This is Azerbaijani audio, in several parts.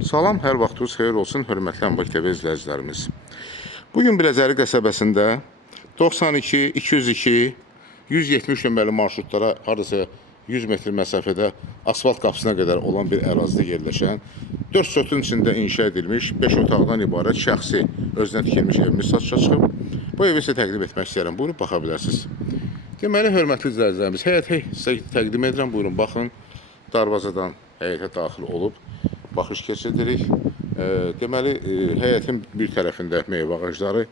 Salam, hər vaxtınız xeyir olsun, hörmətli Ənbaq TV izləyicilərimiz. Bugün Biləcəri qəsəbəsində 92, 202, 170 nömrəli marşrutlara hardasa 100 metr məsafədə asfalt qapısına qədər olan bir ərazidə yerləşən 4 sotun içində inşa edilmiş 5 otaqdan ibarət şəxsi özünə tikilmiş evimiz satışa çıxıb. Bu evi sizə təqdim etmək istəyirəm. Buyurun, baxa bilərsiniz. Deməli, hörmətli izləyicilərimiz, həyəti sizə təqdim edirəm. Buyurun, baxın. Darvazadan həyətə daxil olub baxış keçirdirik. Deməli, həyətin bir tərəfində meyvə ağacları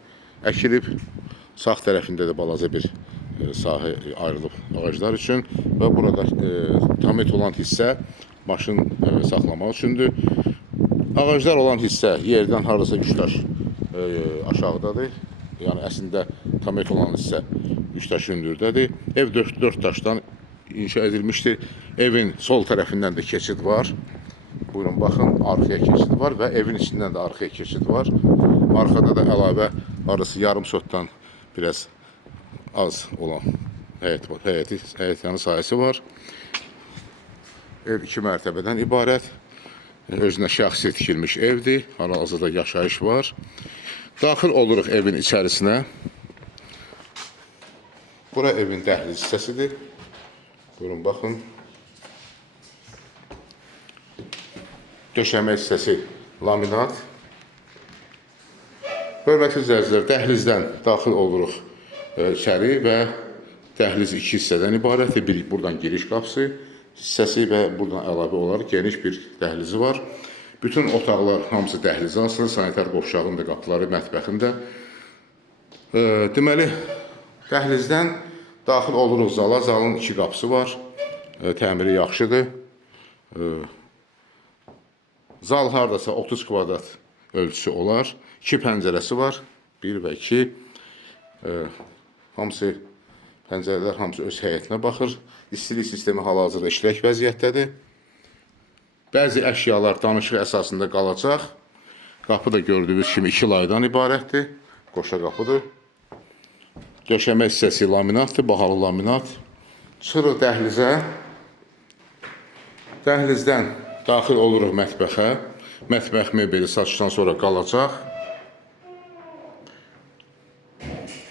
əkilib, sağ tərəfində də balaca bir sahə ayrılıb ağaclar üçün və burada tamet olan hissə maşın saxlamaq üçündür. Ağaclar olan hissə yerdən hardasa 3 daş aşağıdadır. Yəni, əslində tamet olan hissə 3 daş hündürdədir. Ev 4 daşdan inşa edilmişdir. Evin sol tərəfindən də keçid var. Buyurun, baxın, arxaya keçid var və evin içindən də arxaya keçid var. Arxada da əlavə arası yarım sotdan biraz az olan həyət var. Həyət yanı sahəsi var. Ev 2 mərtəbədən ibarət. Özünə şəxsi tikilmiş evdir. Hal-hazırda yaşayış var. Daxil oluruq evin içərisinə. Bura evin dəhliz hissəsidir. Buyurun, baxın. Döşəmə hissəsi laminat. Hörmətli izləyicilər, dəhlizdən daxil oluruq içəri və dəhliz 2 hissədən ibarətdir. Bir buradan giriş qapısı hissəsi və buradan əlavə olaraq geniş bir dəhlizi var. Bütün otaqlar hamısı dəhlizə asılır. Sanitar qovşağın da qapıları, mətbəxin də. Deməli, dəhlizdən daxil oluruq zala. Zalın 2 qapısı var. Təmiri yaxşıdır. Zal hardasa 30 kvadrat ölçüsü olar. 2 pəncərəsi var. 1 və 2. Hamısı, pəncərələr hamısı öz həyətinə baxır. İstilik sistemi hal-hazırda işlək vəziyyətdədir. Bəzi əşyalar danışıq əsasında qalacaq. Qapı da gördüyünüz kimi 2 laydan ibarətdir. Qoşa qapıdır. Döşəmə hissəsi laminatdır, bahalı laminat. Çıxırıq dəhlizə. Dəhlizdən daxil oluruq mətbəxə. Mətbəx mebeli satışdan sonra qalacaq.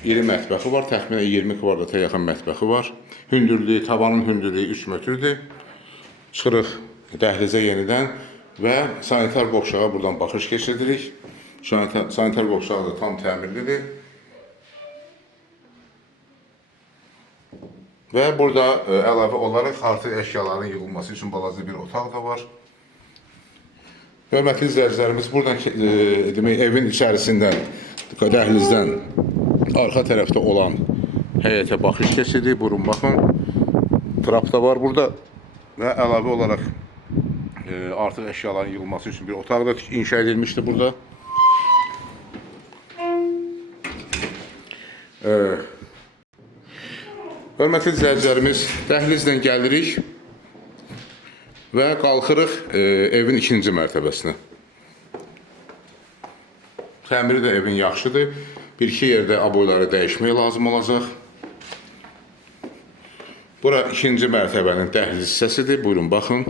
İri mətbəxi var, təxminən 20 kvadrata yaxın mətbəxi var. Hündürlüyü, tavanın hündürlüyü 3 metrdir. Çıxırıq dəhlizə yenidən və sanitar qovşağa buradan baxış keçirdirik. Sanitar qovşağı da tam təmirlidir. Və burada əlavə olaraq artıq əşyaların yığılması üçün balaca bir otaq da var. Hörmətli izləyicilərimiz, buradan demək, evin içərisindən, dəhlizdən arxa tərəfdə olan həyətə baxış keçirik. Buyurun, baxın. Trap da var burada və əlavə olaraq artıq əşyaların yığılması üçün bir otaq da inşa edilmişdir burada. Hörmətli izləyicilərimiz, dəhlizdən gəlirik və qalxırıq evin 2-ci mərtəbəsinə. Təmiri də evin yaxşıdır. Bir-iki yerdə aboyları dəyişmək lazım olacaq. Bura 2-ci mərtəbənin dəhliz hissəsidir. Buyurun, baxın.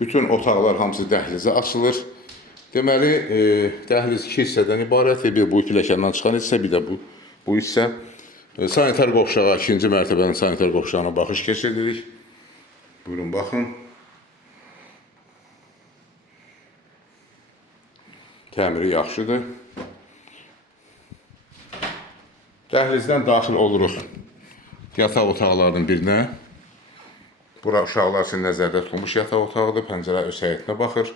Bütün otaqlar hamısı dəhlizə açılır. Deməli, dəhliz 2 hissədən ibarətdir. Bir bu pilləkəndən çıxan hissə, bir də bu hissə. Sanitar qovşağa, 2-ci mərtəbənin sanitar qovşağına baxış keçirdirik. Buyurun, baxın. Təmiri yaxşıdır. Dəhlizdən daxil oluruq yataq otaqlarının birinə. Bura uşaqlar üçün nəzərdə tutulmuş yataq otağıdır. Pəncərə öz həyətinə baxır.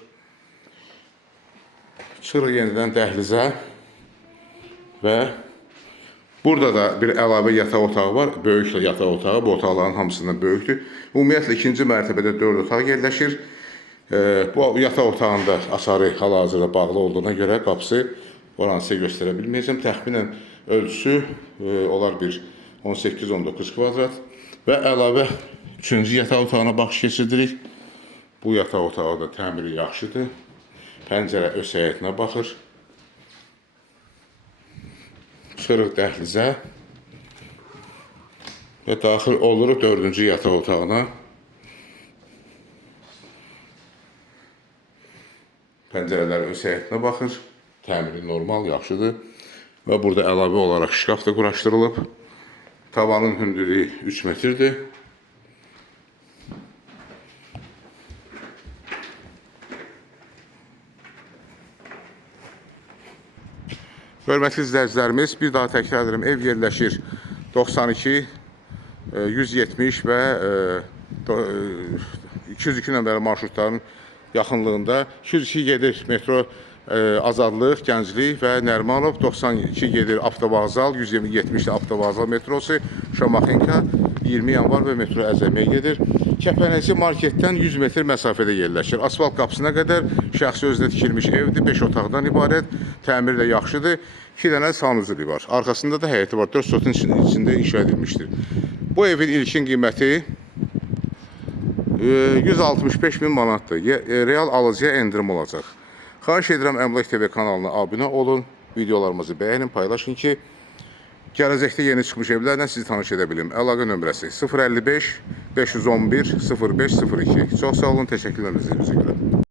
Çıxırıq yenidən dəhlizə və burada da bir əlavə yataq otağı var. Böyük yataq otağı. Bu otaqların hamısından böyükdür. Ümumiyyətlə 2-ci mərtəbədə 4 otaq yerləşir. Bu yataq otağında açarı hal-hazırda bağlı olduğuna görə qapısı oranı sizə göstərə bilməyəcəm. Təxminən ölçüsü olar bir 18-19 kvadrat və əlavə 3-cü yataq otağına baxış keçirdirik. Bu yataq otağı da təmiri yaxşıdır. Pəncərə öz həyətinə baxır. Çıxırıq dəhlizə və daxil oluruq 4-cü yataq otağına. Pəncərələr öz həyətinə baxır. Təmiri normal, yaxşıdır. Və burada əlavə olaraq şkaf da quraşdırılıb. Tavanın hündürlüyü 3 metrdir. Hörmətli izləyicilərimiz, bir daha təkrar edirəm, ev yerləşir 92, 170 və 202 nömrəli marşrutların yaxınlığında. 202 gedir metro Azadlıq, Gənclik və Nərimanov, 92 gedir Avtovağzal, 170 də Avtovağzal metrosu, Şamaxenka, 20 yanvar və metro Əzəmiyə gedir. Kəpənəkçi marketdən 100 metr məsafədə yerləşir. Asfalt qapısına qədər şəxsi özünə tikilmiş evdir, 5 otaqdan ibarət, təmir də yaxşıdır. 2 dənə sanuculuğu var. Arxasında da həyəti var, 4 sotun içində inşa edilmişdir. Bu evin ilkin qiyməti 165 min manatdır. Real alıcıya endirim olacaq. Xahiş edirəm Əmlak TV kanalına abunə olun, videolarımızı bəyənin, paylaşın ki, gələcəkdə yeni çıxmış evlərlə sizi tanış edə bilim. Əlaqə nömrəsi 055 511 0502. Çox sağ olun, təşəkkürlər izlədiyinizə görə.